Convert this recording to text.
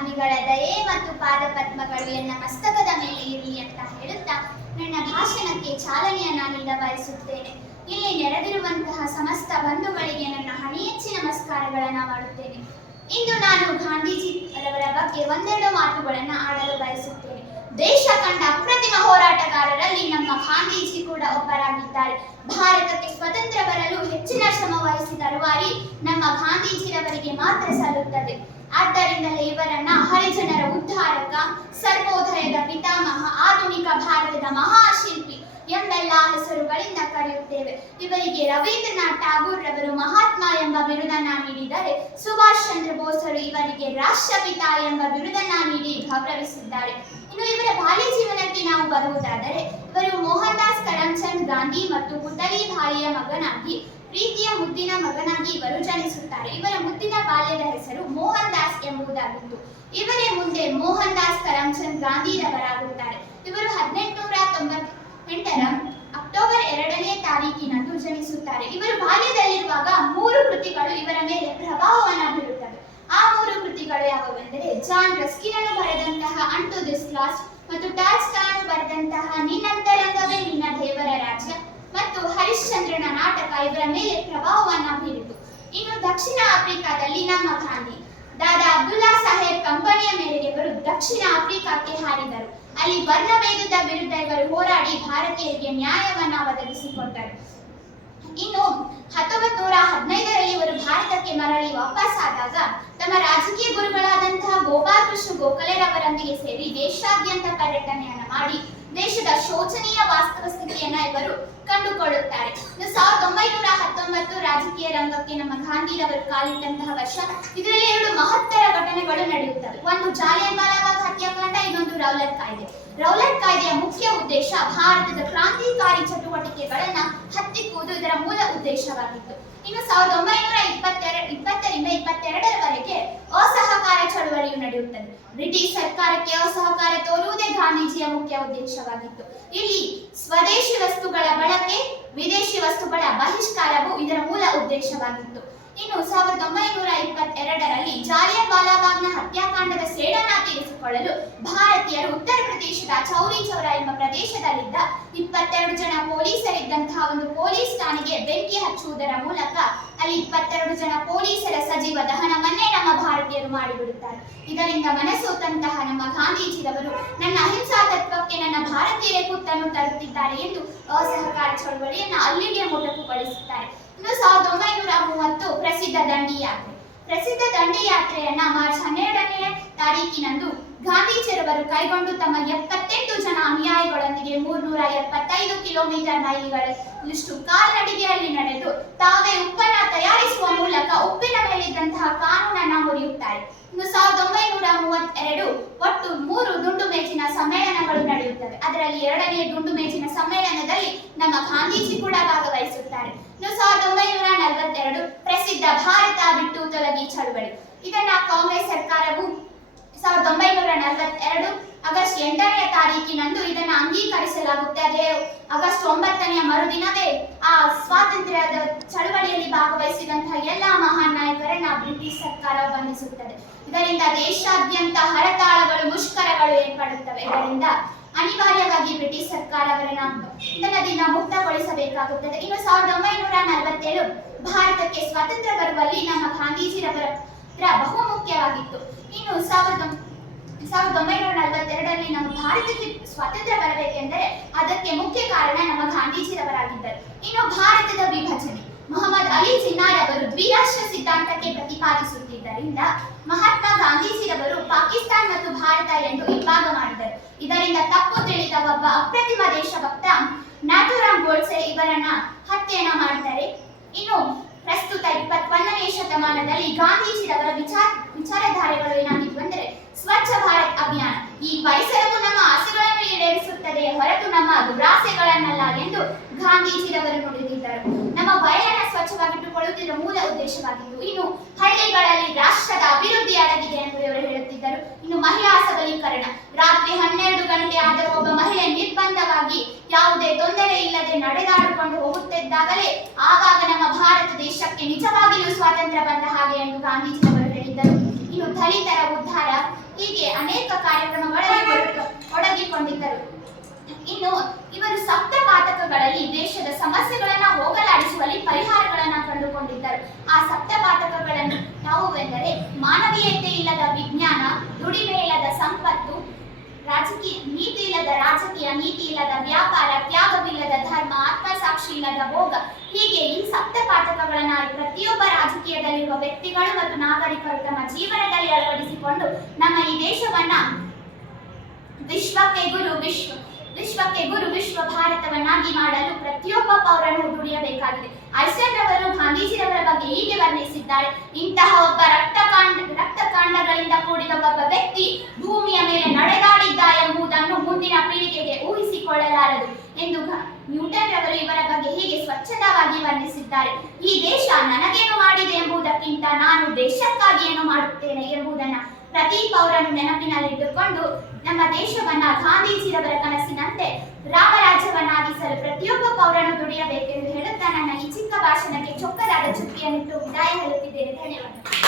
ಅಗ್ನಿಗಳ ದಯೆ ಮತ್ತು ಪಾದಪದ್ಮಗಳು ಎನ್ನ ಮಸ್ತಕದ ಮೇಲೆ ಇರಲಿ ಅಂತ ಹೇಳುತ್ತಾ ನನ್ನ ಭಾಷಣಕ್ಕೆ ಚಾಲನೆಯನ್ನ ನೀಡ ಬಯಸುತ್ತೇನೆ. ಇಲ್ಲಿ ನೆರೆದಿರುವಂತಹ ಸಮಸ್ತ ಬಂಧುಗಳಿಗೆ ನನ್ನ ಹಣಿಯೆಚ್ಚಿ ನಮಸ್ಕಾರಗಳನ್ನು ಮಾಡುತ್ತೇನೆ. ಇಂದು ನಾನು ಗಾಂಧೀಜಿ ಅವರ ಬಗ್ಗೆ ಒಂದೆರಡು ಮಾತುಗಳನ್ನು ಆಡಲು ಬಯಸುತ್ತೇನೆ. ದೇಶ ಕಂಡ ಅಪ್ರತಿಮ ಹೋರಾಟಗಾರರಲ್ಲಿ ನಮ್ಮ ಗಾಂಧೀಜಿ ಕೂಡ ಒಬ್ಬರಾಗಿದ್ದಾರೆ. ಭಾರತಕ್ಕೆ ಸ್ವತಂತ್ರ ಬರಲು ಹೆಚ್ಚಿನ ಶ್ರಮ ವಹಿಸಿದ ರೂವಾರಿ ನಮ್ಮ ಗಾಂಧೀಜಿರವರಿಗೆ ಮಾತ್ರ ಸಲ್ಲುತ್ತದೆ. ಆದ್ದರಿಂದಲೇ ಇವರನ್ನ ಹರಿಜನರ ಉದ್ಧಾರಕ, ಸರ್ವೋದಯದ ಪಿತಾಮಹ, ಆಧುನಿಕ ಭಾರತದ ಮಹಾಶಿಲ್ಪಿ ಎಂಬೆಲ್ಲ ಹೆಸರುಗಳಿಂದ ಕರೆಯುತ್ತೇವೆ. ಇವರಿಗೆ ರವೀಂದ್ರನಾಥ್ ಠಾಗೂರ್ ರವರು ಮಹಾತ್ಮ ಎಂಬ ಬಿರುದನ್ನ ನೀಡಿದರೆ, ಸುಭಾಷ್ ಚಂದ್ರ ಬೋಸರು ಇವರಿಗೆ ರಾಷ್ಟ್ರಪಿತ ಎಂಬ ಬಿರುದನ್ನ ನೀಡಿ ಗೌರವಿಸಿದ್ದಾರೆ. ಇನ್ನು ಇವರ ಬಾಲ್ಯ ಜೀವನಕ್ಕೆ ನಾವು ಬರುವುದಾದರೆ, ಇವರು ಮೋಹನ್ ದಾಸ್ ಕರಮ್ಚಂದ್ ಗಾಂಧಿ ಮತ್ತು ಪುತಲಿ ಬಾಯಿಯ ಮಗನಾಗಿ, ಪ್ರೀತಿಯ ಮುದ್ದಿನ ಮಗನಾಗಿ ಇವರು ಜನಿಸುತ್ತಾರೆ. ಇವರ ಮುದ್ದಿನ ಬಾಲ್ಯದ ಹೆಸರು ಮೋಹನ್ ದಾಸ್ ಎಂಬುದಾಗಿತ್ತು. ಇವರೇ ಮುಂದೆ ಮೋಹನ್ ದಾಸ್ ಕರಮ್ಚಂದ್ ಗಾಂಧಿರವರಾಗುತ್ತಾರೆ. ಇವರು 1898ರ ಅಕ್ಟೋಬರ್ 2ನೇ ತಾರೀಕಿನಂದು ಜನಿಸುತ್ತಾರೆ. ಇವರು ಬಾಲ್ಯದಲ್ಲಿರುವಾಗ 3 ಕೃತಿಗಳು ಇವರ ಮೇಲೆ ಪ್ರಭಾವವನ್ನು ಬೀರುತ್ತವೆ. ಆ 3 ಕೃತಿಗಳು ಯಾವುವೆಂದರೆ, ಜಾನ್ ರಸ್ಕಿನನ್ನು ಬರೆದಂತಹ ಅಂಟು ದಿಸ್ ಲಾಸ್ಟ್ ಮತ್ತು ಟಾಲ್ಸ್ಟಾಯ್ ಬರೆದಂತಹ ನಿನ್ನಂತರಂಗವೇ ನಿನ್ನ ದೇವರ ರಾಜ್ಯ ಮತ್ತು ಹರಿಶ್ಚಂದ್ರನ ನಾಟಕ ಇವರ ಮೇಲೆ ಪ್ರಭಾವವನ್ನು ಬೀರಿತು. ಇನ್ನು ದಕ್ಷಿಣ ಆಫ್ರಿಕಾದಲ್ಲಿ ನಮ್ಮ ಗಾಂಧಿ ದಾದಾ ಅಬ್ದುಲ್ಲಾ ಸಾಹೇಬ್ ಕಂಪನಿಯ ಮೇರೆಗೆ ಇವರು ದಕ್ಷಿಣ ಆಫ್ರಿಕಾಕ್ಕೆ ಹಾರಿದರು. ಅಲ್ಲಿ ವರ್ಣಭೇದದ ವಿರುದ್ಧ ಇವರು ಹೋರಾಡಿ ಭಾರತೀಯರಿಗೆ ನ್ಯಾಯವನ್ನ ಒದಗಿಸಿಕೊಟ್ಟರು. ಇನ್ನು 1915ರಲ್ಲಿ ಇವರು ಭಾರತಕ್ಕೆ ಮರಳಿ ವಾಪಸ್ಸಾದಾಗ ತಮ್ಮ ರಾಜಕೀಯ ಗುರುಗಳಾದಂತಹ ಗೋಪಾಲ್ ಕೃಷ್ಣ ಗೋಖಲೆರವರೊಂದಿಗೆ ಸೇರಿ ದೇಶಾದ್ಯಂತ ಪರ್ಯಟನೆಯನ್ನ ಮಾಡಿ ದೇಶದ ಶೋಚನೀಯ ವಾಸ್ತವ ಸ್ಥಿತಿಯನ್ನ ಇವರು ಕಂಡುಕೊಳ್ಳುತ್ತಾರೆ. 1919 ರಾಜಕೀಯ ರಂಗಕ್ಕೆ ನಮ್ಮ ಗಾಂಧಿರವರು ಕಾಲಿಟ್ಟಂತಹ ವರ್ಷ. ಇದರಲ್ಲಿ 2 ಮಹತ್ತರ ಘಟನೆಗಳು ನಡೆಯುತ್ತವೆ. ಒಂದು ಜಾಲಿಯನ್ ವಾಲಾಬಾಗ್ ಹತ್ಯಾಕಾಂಡ, ಇನ್ನೊಂದು ರೌಲಟ್ ಕಾಯ್ದೆ. ರೌಲಟ್ ಕಾಯ್ದೆಯ ಮುಖ್ಯ ಉದ್ದೇಶ ಭಾರತದ ಕ್ರಾಂತಿಕಾರಿ ಚಟುವಟಿಕೆಗಳನ್ನ ಹತ್ತಿಕ್ಕುವುದು ಇದರ ಮೂಲ ಉದ್ದೇಶವಾಗಿತ್ತು. ಇನ್ನು 1920ರಿಂದ 22ರವರೆಗೆ ಅಸಹಕಾರ ಚಳವಳಿಯು ನಡೆಯುತ್ತದೆ. ಬ್ರಿಟಿಷ್ ಸರ್ಕಾರಕ್ಕೆ ಅಸಹಕಾರ ತೋರುವುದೇ ಗಾಂಧೀಜಿಯ ಮುಖ್ಯ ಉದ್ದೇಶವಾಗಿತ್ತು. ಇಲ್ಲಿ ಸ್ವದೇಶಿ ವಸ್ತುಗಳ ಬಳಕೆ, ವಿದೇಶಿ ವಸ್ತುಗಳ ಬಹಿಷ್ಕಾರವು ಇದರ ಮೂಲ ಉದ್ದೇಶವಾಗಿತ್ತು. ಇನ್ನು 1922ರಲ್ಲಿ ಜಾಲಿಯನ್ ವಾಲಾಬಾಗ್ನ ಹತ್ಯಾಕಾಂಡದ ಸೇಡನ್ನ ತೀರಿಸಿಕೊಳ್ಳಲು ಭಾರತೀಯರು ಉತ್ತರ ಪ್ರದೇಶದ ಚೌರಿ ಚೌರಾ ಎಂಬ ಪ್ರದೇಶದಲ್ಲಿದ್ದ 22 ಜನ ಪೊಲೀಸರಿದ್ದಂತಹ ಒಂದು ಪೊಲೀಸ್ ಠಾಣೆಗೆ ಬೆಂಕಿ ಹಚ್ಚುವುದರ ಮೂಲಕ ಅಲ್ಲಿ 22 ಜನ ಪೊಲೀಸರ ಸಜೀವ ದಹನವನ್ನೇ ನಮ್ಮ ಭಾರತೀಯರು ಮಾಡಿಬಿಡುತ್ತಾರೆ. ಇದರಿಂದ ಮನಸೋತಂತಹ ನಮ್ಮ ಗಾಂಧೀಜಿರವರು ನನ್ನ ಅಹಿಂಸಾ ತತ್ವಕ್ಕೆ ನನ್ನ ಭಾರತೀಯರೇ ಕುತ್ತನ್ನು ತರುತ್ತಿದ್ದಾರೆ ಎಂದು ಅಸಹಕಾರ ಚಳವಳಿಯನ್ನು ಅಲ್ಲಿಗೆ ಮೊಟಕುಗೊಳಿಸುತ್ತಾರೆ. ಇನ್ನು 1930 ಪ್ರಸಿದ್ಧ ದಂಡಿ ಯಾತ್ರೆ. ಪ್ರಸಿದ್ಧ ದಂಡಿ ಯಾತ್ರೆಯನ್ನ ಮಾರ್ಚ್ 12ನೇ ತಾರೀಕಿನಂದು ಗಾಂಧೀಜಿರವರು ಕೈಗೊಂಡು ತಮ್ಮ 78 ಜನ ಅನುಯಾಯಿಗಳೊಂದಿಗೆ 375 ಕಿಲೋಮೀಟರ್ ಮೈಲಿಗಳಷ್ಟು ಕಾಲ್ನಡಿಗೆಯಲ್ಲಿ ನಡೆದು ತಾವೇ ಉಪ್ಪನ್ನ ತಯಾರಿಸುವ ಮೂಲಕ ಉಪ್ಪಿನ ಮೇಲಿದ್ದಂತಹ ಕಾನೂನನ್ನ ಮುರಿಯುತ್ತಾರೆ. ಇನ್ನು 1932 ಒಟ್ಟು 3 ದುಂಡು ಮೇಜಿನ ಸಮ್ಮೇಳನಗಳು ನಡೆಯುತ್ತವೆ. ಅದರಲ್ಲಿ 2ನೇ ದುಂಡು ಮೇಜಿನ ಸಮ್ಮೇಳನದಲ್ಲಿ ನಮ್ಮ ಗಾಂಧೀಜಿ ಕೂಡ ಭಾಗವಹಿಸುತ್ತಾರೆ. ಇನ್ನು 1942 ಪ್ರಸಿದ್ಧ ಭಾರತ ಬಿಟ್ಟು ತೊಲಗಿ ಚಳವಳಿ. ಇದನ್ನ ಕಾಂಗ್ರೆಸ್ ಸರ್ಕಾರವು 1942 ಆಗಸ್ಟ್ 8ನೇ ತಾರೀಕಿನಂದು ಇದನ್ನು ಅಂಗೀಕರಿಸಲಾಗುತ್ತೆ. ಅದೇ ಆಗಸ್ಟ್ 9ನೇ ಮರುದಿನವೇ ಆ ಸ್ವಾತಂತ್ರ್ಯದ ಚಳವಳಿಯಲ್ಲಿ ಭಾಗವಹಿಸಿದಂತಹ ಎಲ್ಲ ಮಹಾನ್ ನಾಯಕರನ್ನ ಬ್ರಿಟಿಷ್ ಸರ್ಕಾರ ಬಂಧಿಸುತ್ತದೆ. ಇದರಿಂದ ದೇಶಾದ್ಯಂತ ಹರತಾಳಗಳು, ಮುಷ್ಕರಗಳು ಏರ್ಪಡುತ್ತವೆ. ಇದರಿಂದ ಅನಿವಾರ್ಯವಾಗಿ ಬ್ರಿಟಿಷ್ ಸರ್ಕಾರ ಅವರನ್ನ ಬಂಧನದಿಂದ ಮುಕ್ತಗೊಳಿಸಬೇಕಾಗುತ್ತದೆ. ಇನ್ನು 1947 ಭಾರತಕ್ಕೆ ಸ್ವಾತಂತ್ರ್ಯ ಬರುವಲ್ಲಿ ನಮ್ಮ ಗಾಂಧೀಜಿರವರ ಬಹುಮುಖ್ಯವಾಗಿತ್ತು. ಇನ್ನು 1942ರಲ್ಲಿ ನಮ್ಮ ಭಾರತಕ್ಕೆ ಸ್ವಾತಂತ್ರ್ಯ ಬರಬೇಕೆಂದರೆ ಅದಕ್ಕೆ ಮುಖ್ಯ ಕಾರಣ ನಮ್ಮ ಗಾಂಧೀಜಿರವರಾಗಿದ್ದರು. ಇನ್ನು ಭಾರತದ ವಿಭಜನೆ. ಮೊಹಮ್ಮದ್ ಅಲಿ ಜಿನ್ನಾ ರವರು ದ್ವಿರಾಷ್ಟ್ರ ಸಿದ್ಧಾಂತಕ್ಕೆ ಪ್ರತಿಪಾದಿಸುತ್ತಿದ್ದರಿಂದ ಮಹಾತ್ಮ ಗಾಂಧೀಜಿರವರು ಪಾಕಿಸ್ತಾನ ಮತ್ತು ಭಾರತ ಎಂದು ಇಬ್ಬಾಗ ಮಾಡಿದರು. ಇದರಿಂದ ತಪ್ಪು ತಿಳಿದ ಒಬ್ಬ ಅಪ್ರತಿಮ ದೇಶಭಕ್ತ ನಾಥೂರಾಮ್ ಗೋಡ್ಸೆ ಇವರನ್ನ ಹತ್ಯೆಯನ್ನ ಮಾಡ್ತಾರೆ. ಇನ್ನು ಪ್ರಸ್ತುತ 21ನೇ ಶತಮಾನದಲ್ಲಿ ಗಾಂಧೀಜಿರವರ ವಿಚಾರಧಾರೆಗಳು ಏನಾಗಿತ್ತು ಅಂದರೆ, ಸ್ವಚ್ಛ ಭಾರತ್ ಅಭಿಯಾನ. ಈ ಪರಿಸರವು ನಮ್ಮ ಆಸೆಗಳನ್ನು ಈಡೇರಿಸುತ್ತದೆ ಹೊರತು ನಮ್ಮ ದುರಾಸೆಗಳನ್ನಲ್ಲ ಎಂದು ಗಾಂಧೀಜಿರವರು ನುಡಿದಿದ್ದರು. ನಮ್ಮ ಬಯಲನ್ನು ಸ್ವಚ್ಛವಾಗಿಟ್ಟುಕೊಳ್ಳುವುದರ ಮೂಲ ಉದ್ದೇಶವಾಗಿತ್ತು. ಇನ್ನು ಹಳ್ಳಿಗಳಲ್ಲಿ ರಾಷ್ಟ್ರದ ಅಭಿವೃದ್ಧಿ ಅಡಗಿದೆ ಎಂದು ಇವರು ಹೇಳುತ್ತಿದ್ದರು. ಇನ್ನು ಮಹಿಳಾ ಸಬಲೀಕರಣ. ರಾತ್ರಿ 12 ಗಂಟೆ ಆದರೂ ಒಬ್ಬ ಮಹಿಳೆ ನಿರ್ಬಂಧವಾಗಿ ಯಾವುದೇ ತೊಂದರೆ ಇಲ್ಲದೆ ನಡೆದಾಡಿಕೊಂಡು ಹೋಗುತ್ತಿದ್ದಾಗಲೇ ಆವಾಗ ನಮ್ಮ ಭಾರತ ದೇಶಕ್ಕೆ ನಿಜವಾಗಿಯೂ ಸ್ವಾತಂತ್ರ್ಯ ಬಂದ ಹಾಗೆ ಎಂದು ಗಾಂಧೀಜಿಯವರು ಹೇಳಿದ್ದರು. ಇನ್ನು ದಲಿತರ ಉದ್ಧಾರ. ಹೀಗೆ ಅನೇಕ ಕಾರ್ಯಕ್ರಮಗಳಲ್ಲಿ ತೊಡಗಿಕೊಂಡಿದ್ದರು. ಇನ್ನು ಇವರು ಸಪ್ತಪಾತಕಗಳಲ್ಲಿ ದೇಶದ ಸಮಸ್ಯೆಗಳನ್ನ ಹೋಗಲಾಡಿಸುವಲ್ಲಿ ಪರಿಹಾರಗಳನ್ನ ಕಂಡುಕೊಂಡಿದ್ದರು. ಆ ಸಪ್ತಪಾತಕಗಳನ್ನು ಯಾವುವೆಂದರೆ ಮಾನವೀಯತೆ ಇಲ್ಲದ ವಿಜ್ಞಾನ, ದುಡಿಮೆ ಇಲ್ಲದ ಸಂಪತ್ತು, ನೀತಿ ಇಲ್ಲದ ರಾಜಕೀಯ, ನೀತಿ ಇಲ್ಲದ ವ್ಯಾಪಾರ, ತ್ಯಾಗವಿಲ್ಲದ ಧರ್ಮ, ಆತ್ಮಸಾಕ್ಷಿ ಇಲ್ಲದ ಭೋಗ. ಹೀಗೆ ಈ ಸಪ್ತಪಾತಕಗಳನ್ನ ಪ್ರತಿಯೊಬ್ಬ ರಾಜಕೀಯದಲ್ಲಿರುವ ವ್ಯಕ್ತಿಗಳು ಮತ್ತು ನಾಗರಿಕರು ತಮ್ಮ ಜೀವನದಲ್ಲಿ ಅಳವಡಿಸಿಕೊಂಡು ನಮ್ಮ ಈ ದೇಶವನ್ನ ವಿಶ್ವಕ್ಕೆ ಗುರು ವಿಶ್ವ ಭಾರತವನ್ನಾಗಿ ಮಾಡಲು ಪ್ರತಿಯೊಬ್ಬ ಪೌರನು ದುಡಿಯಬೇಕಾಗಿದೆ. ಐಸನ್ ರವರು ಗಾಂಧೀಜಿರವರ ಬಗ್ಗೆ ಹೀಗೆ ವರ್ಣಿಸಿದ್ದಾರೆ: ಇಂತಹ ಒಬ್ಬ ರಕ್ತಕಾಂಡಗಳಿಂದ ಕೂಡಿದ ಒಬ್ಬ ವ್ಯಕ್ತಿ ಭೂಮಿಯ ಮೇಲೆ ನಡೆದಾಡಿದ್ದ ಎಂಬುದನ್ನು ಮುಂದಿನ ಪೀಳಿಗೆಗೆ ಊಹಿಸಿಕೊಳ್ಳಲಾರದು ಎಂದು ನ್ಯೂಟನ್ ರವರು ಇವರ ಬಗ್ಗೆ ಹೀಗೆ ಸ್ವಚ್ಛಂದವಾಗಿ ವರ್ಣಿಸಿದ್ದಾರೆ. ಈ ದೇಶ ನನಗೇನು ಮಾಡಿದೆ ಎಂಬುದಕ್ಕಿಂತ ನಾನು ದೇಶಕ್ಕಾಗಿ ಏನು ಮಾಡುತ್ತೇನೆ ಎಂಬುದನ್ನ ಪ್ರತಿ ಪೌರನು ನೆನಪಿನಲ್ಲಿಟ್ಟುಕೊಂಡು ನಮ್ಮ ದೇಶವನ್ನ ಗಾಂಧೀಜಿರವರ ಕನಸಿನಂತೆ ರಾಮರಾಜ್ಯವನ್ನಾಗಿಸಲು ಪ್ರತಿಯೊಬ್ಬ ಪೌರನು ದುಡಿಯಬೇಕೆಂದು ಹೇಳುತ್ತಾ ನನ್ನ ಈ ಚಿಕ್ಕ ಭಾಷಣಕ್ಕೆ ಚೊಕ್ಕದಾದ ಚುಕ್ಕಿಯನ್ನಿಟ್ಟು ವಿದಾಯ ಹೇಳುತ್ತಿದ್ದೇನೆ. ಧನ್ಯವಾದ.